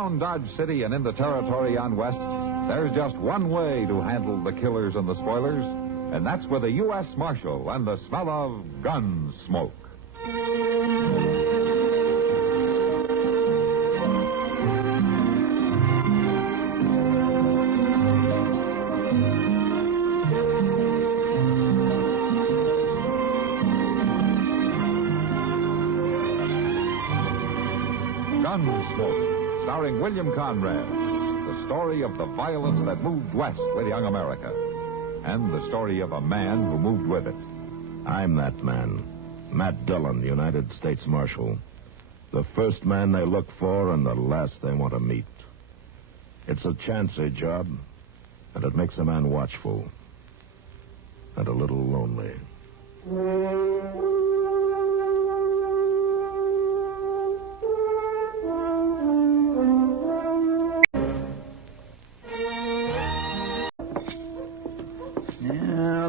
Around Dodge City and into territory on west, there's just one way to handle the killers and the spoilers, and that's with a U.S. Marshal and the smell of Gunsmoke. Gunsmoke, starring William Conrad, the story of the violence that moved west with young America, and the story of a man who moved with it. I'm that man, Matt Dillon, United States Marshal. The first man they look for and the last they want to meet. It's a chancy job, and it makes a man watchful and a little lonely.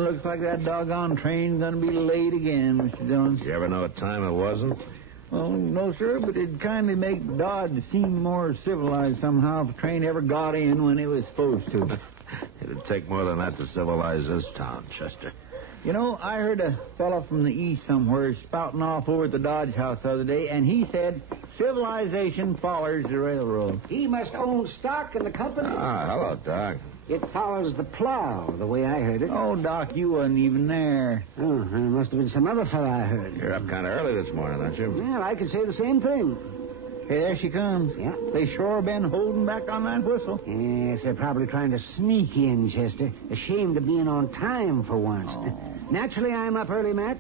Looks like that doggone train's gonna be late again, Mr. Dillon. Did you ever know what time it wasn't? Well, no, sir, but it'd kindly make Dodge seem more civilized somehow if the train ever got in when it was supposed to. It'd take more than that to civilize this town, Chester. You know, I heard a fellow from the east somewhere spouting off over at the Dodge house the other day, and he said civilization follows the railroad. He must own stock in the company. Ah, hello, Doc. It follows the plow, the way I heard it. Oh, Doc, you wasn't even there. Oh, there must have been some other fella I heard. You're up kind of early this morning, aren't you? Well, I could say the same thing. Hey, there she comes. Yeah. They sure been holding back on that whistle. Yes, they're probably trying to sneak in, Chester. Ashamed of being on time for once. Oh. Naturally, I'm up early, Matt.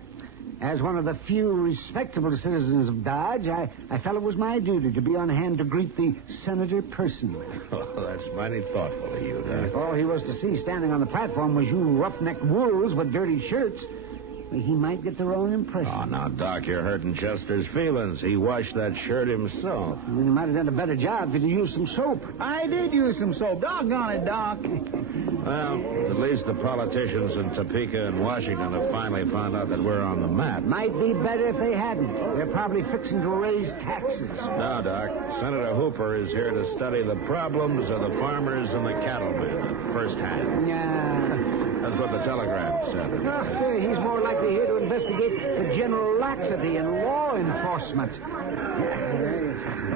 As one of the few respectable citizens of Dodge, I felt it was my duty to be on hand to greet the senator personally. Oh, that's mighty thoughtful of you, Doc. If all he was to see standing on the platform was you roughneck wolves with dirty shirts, he might get the wrong impression. Oh, now, Doc, you're hurting Chester's feelings. He washed that shirt himself. He might have done a better job if he'd used some soap. I did use some soap. Doggone it, Doc. Well, at least the politicians in Topeka and Washington have finally found out that we're on the map. Might be better if they hadn't. They're probably fixing to raise taxes. No, Doc. Senator Hooper is here to study the problems of the farmers and the cattlemen at first hand. Yeah. That's what the telegram said. He's more likely here to investigate the general laxity in law enforcement.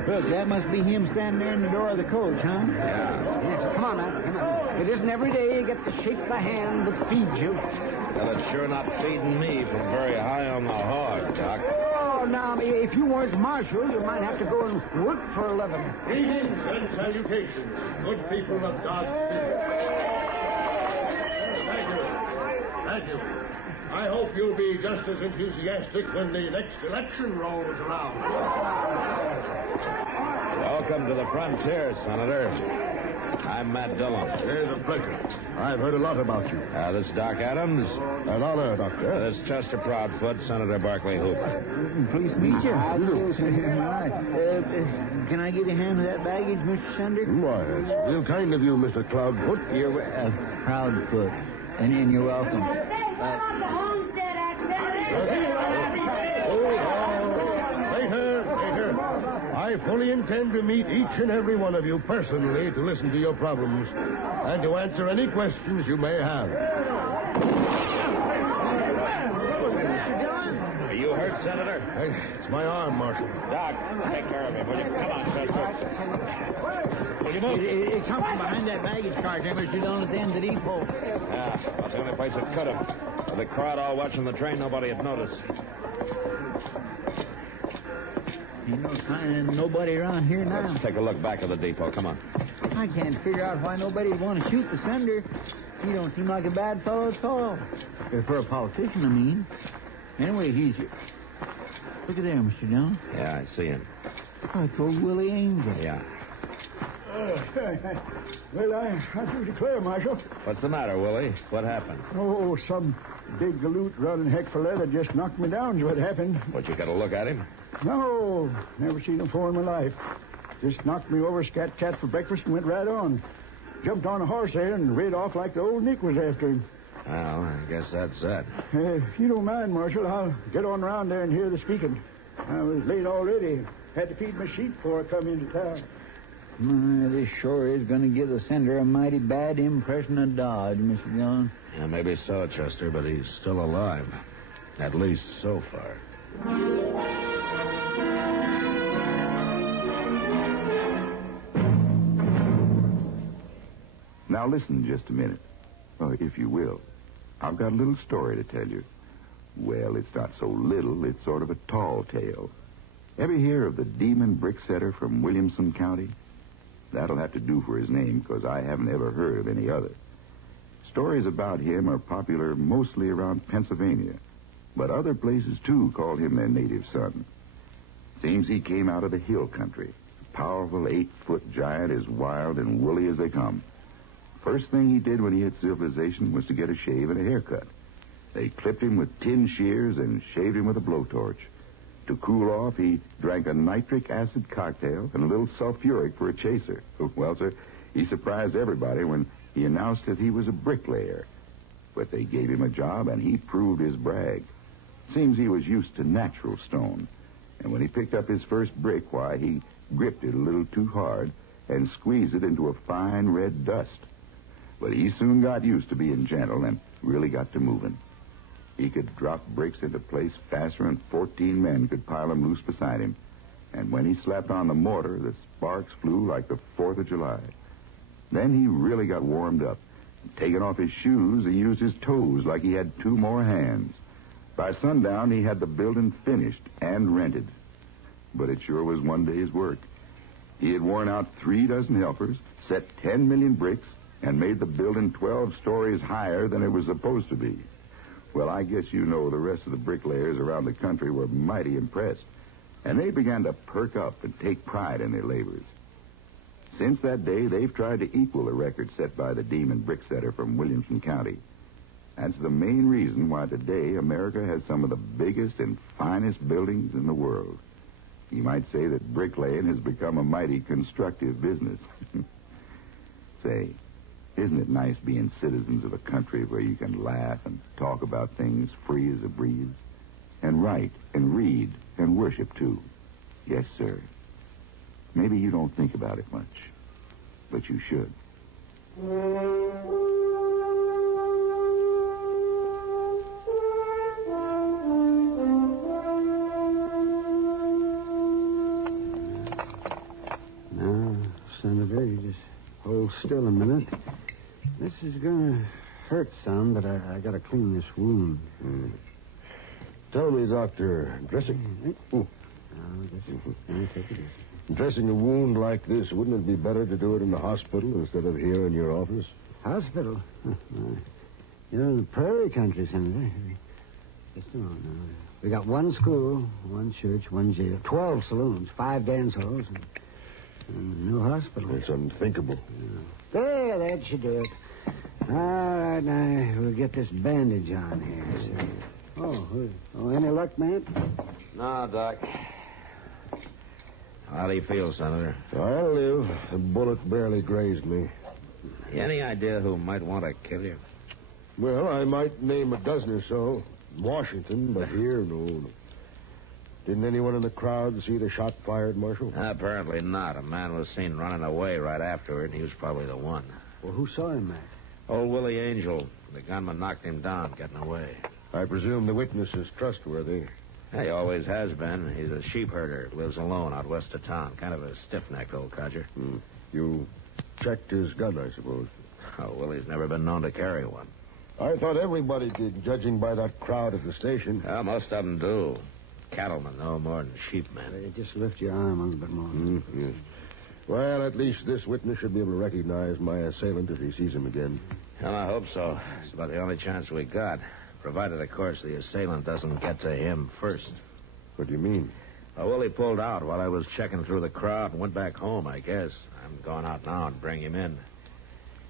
Look, that must be him standing there in the door of the coach, huh? Yeah. Yes, come on, man. Come on. It isn't every day you get to shake the hand that feeds you. Well, it's sure not feeding me from very high on the hog, Doc. Oh, now, if you weren't marshal, you might have to go and work for a living. Greetings and salutations, good people of Dodge City. Thank you. I hope you'll be just as enthusiastic when the next election rolls around. Welcome to the frontier, Senator. I'm Matt Dillon. It's a pleasure. I've heard a lot about you. This is Doc Adams. An honor, Doctor. This is Chester Proudfoot, Senator Barclay Hooper. Pleased to meet you. How do you do? All right. Can I give you a hand with that baggage, Mr. Senator? Why, it's real kind of you, Mr. Cloudfoot. You're Proudfoot. And you're welcome. Later. I fully intend to meet each and every one of you personally to listen to your problems and to answer any questions you may have. Are you hurt, Senator? It's my arm, Marshal. Doc, take care of him, will you? Come on, Chester. Will you move? It comes from behind that baggage car, Mr. Dillon, at the end of the depot. Yeah, that's the only place it could have. With the crowd all watching the train, nobody had noticed. Ain't no sign of nobody around here now. Let's take a look back at the depot. Come on. I can't figure out why nobody would want to shoot the senator. He don't seem like a bad fellow at all. For a politician, I mean. Anyway, he's... Look at there, Mr. Dillon. Yeah, I see him. I told Willie Angel. Yeah. Well, I do declare, Marshal. What's the matter, Willie? What happened? Oh, some big galoot running heck for leather just knocked me down is what happened. What, you got a look at him? No, never seen him before in my life. Just knocked me over scat-cat for breakfast and went right on. Jumped on a horse there and rid off like the old Nick was after him. Well, I guess that's that. If you don't mind, Marshal, I'll get on around there and hear the speaking. I was late already. Had to feed my sheep before I come into town. This sure is going to give the sender a mighty bad impression of Dodge, Mr. Dillon. Yeah, maybe so, Chester, but he's still alive. At least so far. Now listen just a minute, if you will. I've got a little story to tell you. Well, it's not so little, it's sort of a tall tale. Ever hear of the demon brick setter from Williamson County? That'll have to do for his name, because I haven't ever heard of any other. Stories about him are popular mostly around Pennsylvania, but other places, too, call him their native son. Seems he came out of the hill country. A powerful 8-foot giant, as wild and woolly as they come. First thing he did when he hit civilization was to get a shave and a haircut. They clipped him with tin shears and shaved him with a blowtorch. To cool off, he drank a nitric acid cocktail and a little sulfuric for a chaser. Well, sir, he surprised everybody when he announced that he was a bricklayer. But they gave him a job, and he proved his brag. Seems he was used to natural stone. And when he picked up his first brick, why, he gripped it a little too hard and squeezed it into a fine red dust. But he soon got used to being gentle and really got to moving. He could drop bricks into place faster than 14 men could pile them loose beside him. And when he slapped on the mortar, the sparks flew like the 4th of July. Then he really got warmed up. Taking off his shoes, he used his toes like he had 2 more hands. By sundown, he had the building finished and rented. But it sure was one day's work. He had worn out 3 dozen helpers, set 10 million bricks, and made the building 12 stories higher than it was supposed to be. Well, I guess you know the rest of the bricklayers around the country were mighty impressed, and they began to perk up and take pride in their labors. Since that day, they've tried to equal the record set by the demon brick setter from Williamson County. That's the main reason why today America has some of the biggest and finest buildings in the world. You might say that bricklaying has become a mighty constructive business. Say, isn't it nice being citizens of a country where you can laugh and talk about things free as a breeze? And write and read and worship, too. Yes, sir. Maybe you don't think about it much, but you should. Now, Senator, you just hold still a minute. This is going to hurt some, but I got to clean this wound. Tell me, Doctor, dressing... Take it easy. Dressing a wound like this, wouldn't it be better to do it in the hospital instead of here in your office? Hospital? You know, the prairie country, Senator. Just a moment now. We got 1 school, 1 church, 1 jail, 12 saloons, 5 dance halls, and no hospital. It's unthinkable. There, that should do it. All right, now, we'll get this bandage on here. So. Any luck, Matt? No, Doc. How do you feel, Senator? I'll live. The bullet barely grazed me. Any idea who might want to kill you? Well, I might name a dozen or so. Washington, but here, no. Didn't anyone in the crowd see the shot fired, Marshal? Apparently not. A man was seen running away right afterward, and he was probably the one. Well, who saw him, Matt? Old Willie Angel. The gunman knocked him down, getting away. I presume the witness is trustworthy. He always has been. He's a sheep herder. Lives alone out west of town. Kind of a stiff-necked old codger. You checked his gun, I suppose. Oh, Willie's never been known to carry one. I thought everybody did, judging by that crowd at the station. Well, most of them do. Cattlemen no more than sheepmen. Just lift your arm a little bit more. Yes. Well, at least this witness should be able to recognize my assailant if he sees him again. Well, I hope so. It's about the only chance we got. Provided, of course, the assailant doesn't get to him first. What do you mean? Well, Willie pulled out while I was checking through the crowd and went back home, I guess. I'm going out now and bring him in.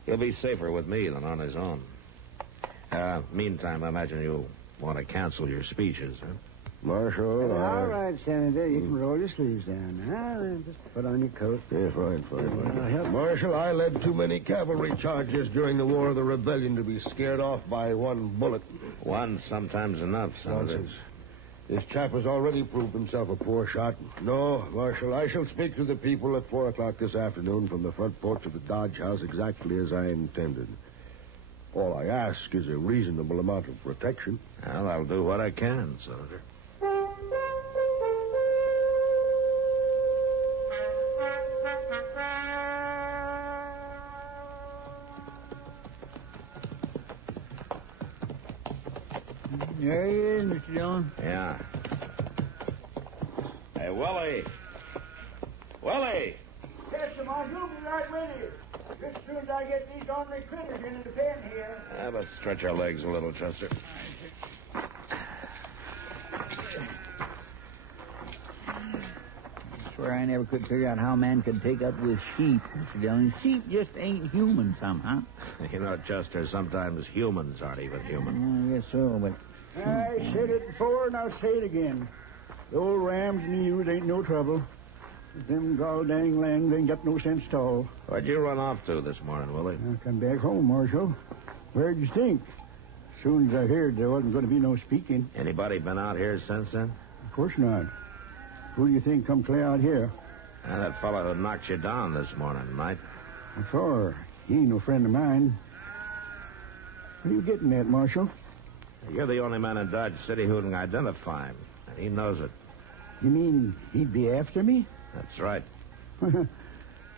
He'll be safer with me than on his own. Meantime, I imagine you'll want to cancel your speeches, huh? Marshal, All right, Senator. You can roll your sleeves down. Now, just put on your coat. Yeah, fine. Marshal, I led too many cavalry charges during the War of the Rebellion to be scared off by 1 bullet. One sometimes enough, Senator. Nonsense. This chap has already proved himself a poor shot. No, Marshal, I shall speak to the people at 4 o'clock this afternoon from the front porch of the Dodge House exactly as I intended. All I ask is a reasonable amount of protection. Well, I'll do what I can, Senator. There he is, Mr. Dillon. Yeah. Hey, Willie. Willie! Yes, sir, Marshal. We'll be right with you. Just as soon as I get these ornery critters into the pen here. Let's stretch our legs a little, Chester. I swear I never could figure out how a man could take up with sheep, Mr. Dillon. Sheep just ain't human somehow. You know, Chester, sometimes humans aren't even human. I guess so, but... I said it before, and I'll say it again. The old rams and ewes ain't no trouble. But them gall-dang lambs ain't got no sense at all. Where'd you run off to this morning, Willie? I come back home, Marshal. Where'd you think? As soon as I heard there wasn't going to be no speaking. Anybody been out here since then? Of course not. Who do you think come clear out here? That fellow who knocked you down this morning, Mike. What for? He ain't no friend of mine. What are you getting at, Marshal? You're the only man in Dodge City who can identify him, and he knows it. You mean he'd be after me? That's right.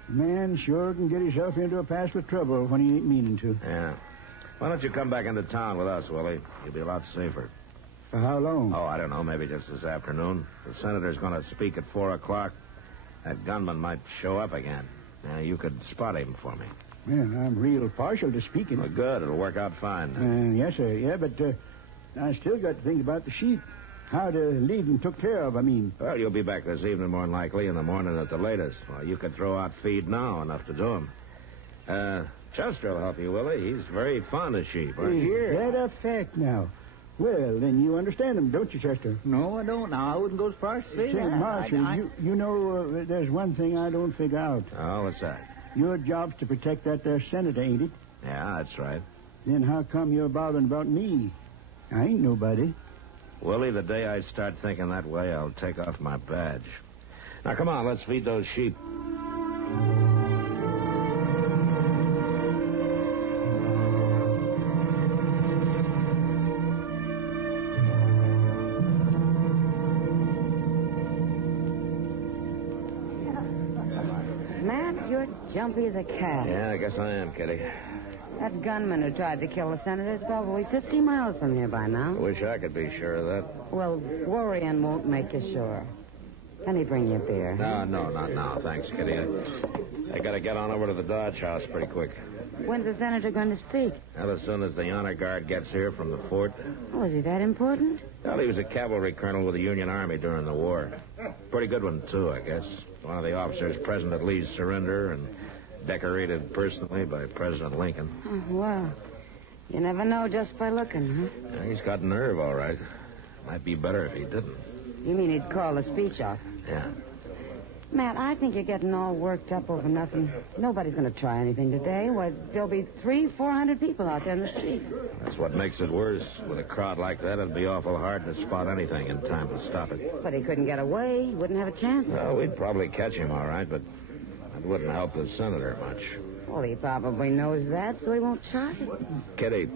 Man sure can get himself into a pass with trouble when he ain't meaning to. Yeah. Why don't you come back into town with us, Willie? You'll be a lot safer. For how long? Oh, I don't know. Maybe just this afternoon. The senator's going to speak at 4 o'clock. That gunman might show up again. You could spot him for me. Well, I'm real partial to speaking. Well, good. It'll work out fine. Yes, sir. Yeah, but I still got to think about the sheep. How to leave them took care of, I mean. Well, you'll be back this evening more than likely, in the morning at the latest. Well, you could throw out feed now, enough to do 'em. Chester will help you, Willie. He's very fond of sheep, aren't you? Is that a fact now? Well, then you understand them, don't you, Chester? No, I don't. Now, I wouldn't go as far as to say that. Marshal, you know, there's one thing I don't figure out. Oh, what's that? Your job's to protect that there senator, ain't it? Yeah, that's right. Then how come you're bothering about me? I ain't nobody. Willie, the day I start thinking that way, I'll take off my badge. Now, come on, let's feed those sheep. Matt, you're jumpy as a cat. Yeah, I guess I am, Kitty. That gunman who tried to kill the senator is probably 50 miles from here by now. I wish I could be sure of that. Well, worrying won't make you sure. Can he bring you beer? No, not now. Thanks, Kitty. I got to get on over to the Dodge House pretty quick. When's the senator going to speak? Well, as soon as the honor guard gets here from the fort. Oh, is he that important? Well, he was a cavalry colonel with the Union Army during the war. Pretty good one, too, I guess. One of the officers present at Lee's surrender and decorated personally by President Lincoln. Oh, well, you never know just by looking, huh? Yeah, he's got nerve, all right. Might be better if he didn't. You mean he'd call the speech off? Yeah. Matt, I think you're getting all worked up over nothing. Nobody's going to try anything today. Why, there'll be 300-400 people out there in the street. That's what makes it worse. With a crowd like that, it'd be awful hard to spot anything in time to stop it. But he couldn't get away. He wouldn't have a chance. Well, we'd probably catch him, all right, but it wouldn't help the senator much. Well, he probably knows that, so he won't try. Kitty,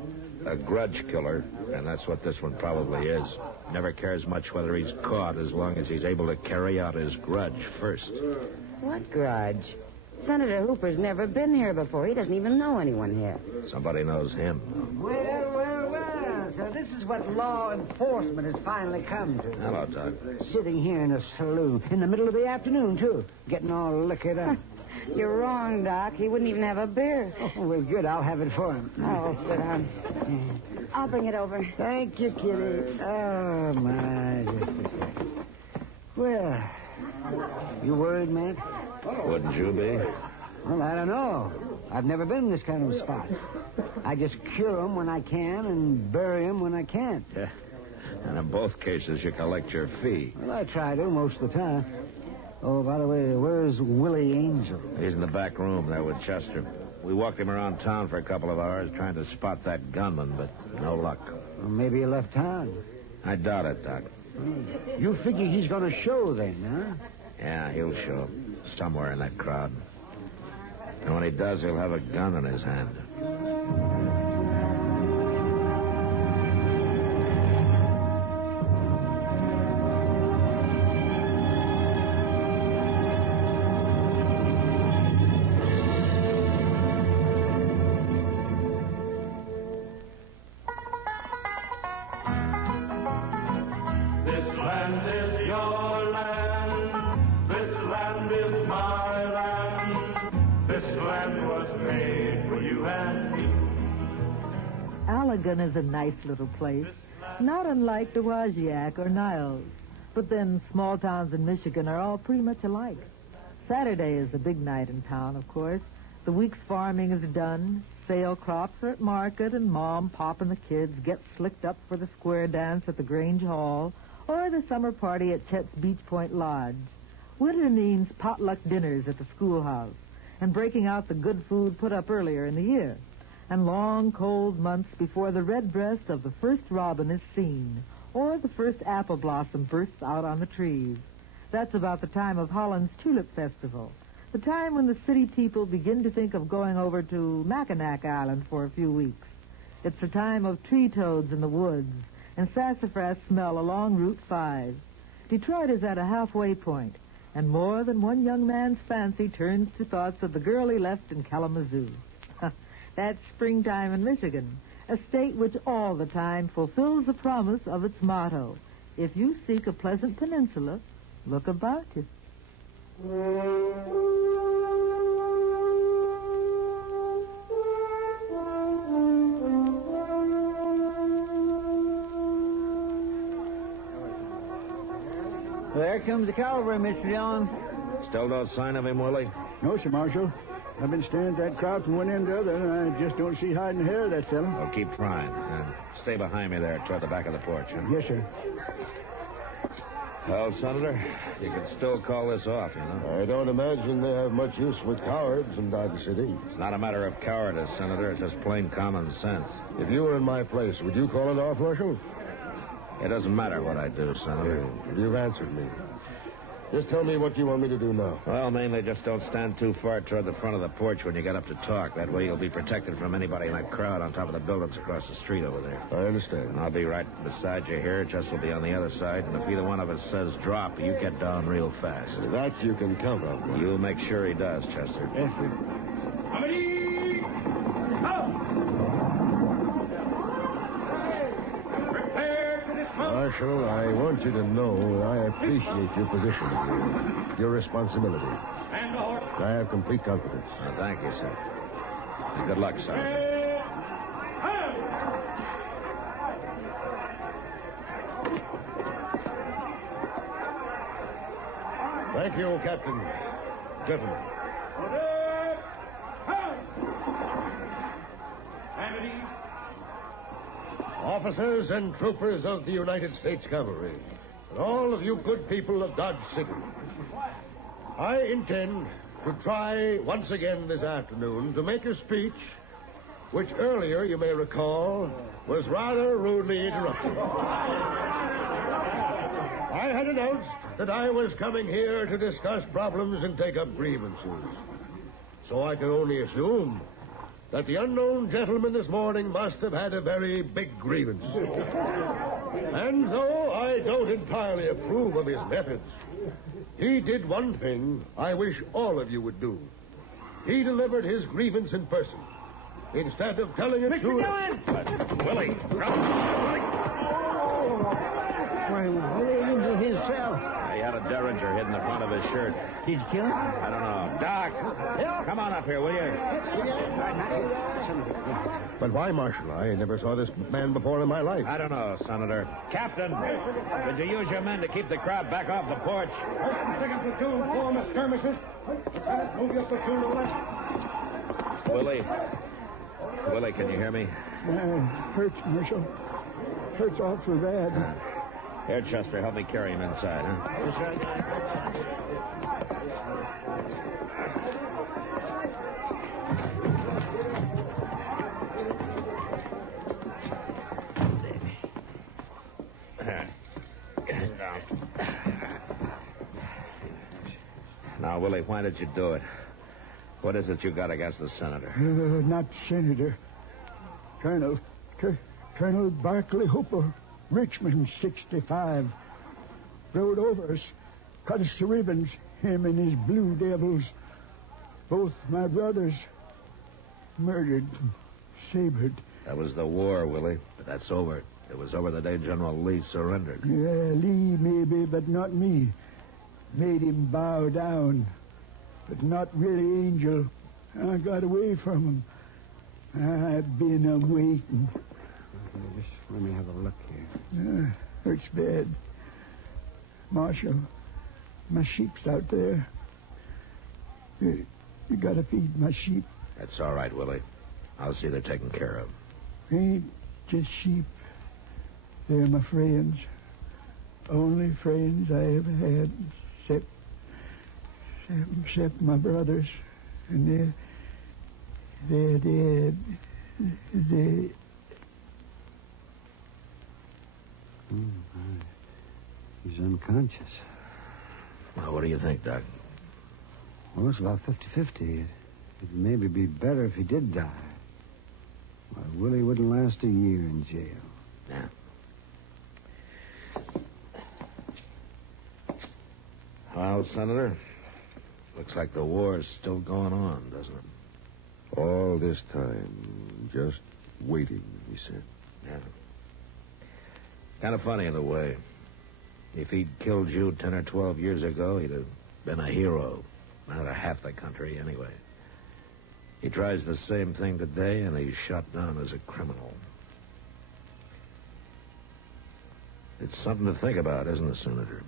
a grudge killer, and that's what this one probably is. Never cares much whether he's caught as long as he's able to carry out his grudge first. What grudge? Senator Hooper's never been here before. He doesn't even know anyone here. Somebody knows him. Well. So this is what law enforcement has finally come to. Hello, Doc. Sitting here in a saloon in the middle of the afternoon, too. Getting all liquored up. You're wrong, Doc. He wouldn't even have a beer. Oh, well, good. I'll have it for him. Oh, sit down. I'll bring it over. Thank you, Kitty. Oh, my. Just a second. Well, you worried, Matt? Wouldn't you be? Well, I don't know. I've never been in this kind of a spot. I just cure 'em when I can and bury 'em when I can't. Yeah. And in both cases, you collect your fee. Well, I try to most of the time. Oh, by the way, where's Willie Angel? He's in the back room there with Chester. We walked him around town for a couple of hours trying to spot that gunman, but no luck. Well, maybe he left town. I doubt it, Doc. You figure he's going to show then, huh? Yeah, he'll show. Somewhere in that crowd. And when he does, he'll have a gun in his hand. Is a nice little place, not unlike Dowagiac or Niles. But then small towns in Michigan are all pretty much alike. Saturday is the big night in town, of course. The week's farming is done, sale crops are at market, and Mom, Pop, and the kids get slicked up for the square dance at the Grange Hall or the summer party at Chet's Beach Point Lodge. Winter means potluck dinners at the schoolhouse and breaking out the good food put up earlier in the year. And long, cold months before the red breast of the first robin is seen, or the first apple blossom bursts out on the trees. That's about the time of Holland's Tulip Festival, the time when the city people begin to think of going over to Mackinac Island for a few weeks. It's the time of tree toads in the woods and sassafras smell along Route 5. Detroit is at a halfway point, and more than one young man's fancy turns to thoughts of the girl he left in Kalamazoo. That's springtime in Michigan, a state which all the time fulfills the promise of its motto. If you seek a pleasant peninsula, look about you. There comes the cavalry, Mr. Dillon. Still no sign of him, Willie? No, sir, Marshal. I've been staring at that crowd from one end to the other, and I just don't see hide and hair of that fellow. Well, keep trying. And stay behind me there toward the back of the porch. Huh? Yes, sir. Well, Senator, you can still call this off, you know. I don't imagine they have much use with cowards in Dodge City. It's not a matter of cowardice, Senator. It's just plain common sense. If you were in my place, would you call it off, Marshal? It doesn't matter what I do, Senator. You've answered me. Just tell me what you want me to do now. Well, mainly just don't stand too far toward the front of the porch when you get up to talk. That way you'll be protected from anybody in that crowd on top of the buildings across the street over there. I understand. And I'll be right beside you here. Jess will be on the other side. And if either one of us says drop, you get down real fast. That you can count on. You'll make sure he does, Chester. Yes, sir. Marshal, I want you to know I appreciate your position here, your responsibility. I have complete confidence. Well, thank you, sir. And good luck, Sergeant. Thank you, Captain. Gentlemen. Officers and troopers of the United States Cavalry, and all of you good people of Dodge City, I intend to try once again this afternoon to make a speech which earlier, you may recall, was rather rudely interrupted. I had announced that I was coming here to discuss problems and take up grievances. So I can only assume that the unknown gentleman this morning must have had a very big grievance. And though I don't entirely approve of his methods, he did one thing I wish all of you would do. He delivered his grievance in person, instead of telling it to... Dillon! Willie, come. Why, Willie into his cell. He had a derringer hid in the front of his shirt. Did you kill him? I don't know. Doc, come on up here, will you? But why, Marshal? I never saw this man before in my life. I don't know, Senator. Captain, did you use your men to keep the crowd back off the porch? First and second platoon, form of skirmishers. Lieutenant, move your platoon to the left. Willie, can you hear me? Hurts, Marshal. Hurts awful bad. Here, Chester, help me carry him inside, huh? Yes, sir. Willie, why did you do it? What is it you got against the senator? Not senator. Colonel Barclay Hooper, Richmond, 65. Rode over us, cut us to ribbons, him and his Blue Devils. Both my brothers murdered, sabred. That was the war, Willie, but that's over. It was over the day General Lee surrendered. Yeah, Lee maybe, but not me. Made him bow down, but not really Angel. I got away from him. I've been waiting. Just let me have a look here. Hurts bad. Marshal, my sheep's out there. You gotta feed my sheep. That's all right, Willie. I'll see they're taken care of. Ain't just sheep. They're my friends. Only friends I ever had, except my brothers. And they're dead. He's unconscious. Well, what do you think, Doc? Well, it's about 50-50. It'd maybe be better if he did die. Well, Willie wouldn't last a year in jail. Yeah. Well, Senator, looks like the war's still going on, doesn't it? All this time, just waiting, he said. Yeah. Kind of funny in a way. If he'd killed you 10 or 12 years ago, he'd have been a hero. Out of half the country, anyway. He tries the same thing today, and he's shot down as a criminal. It's something to think about, isn't it, Senator?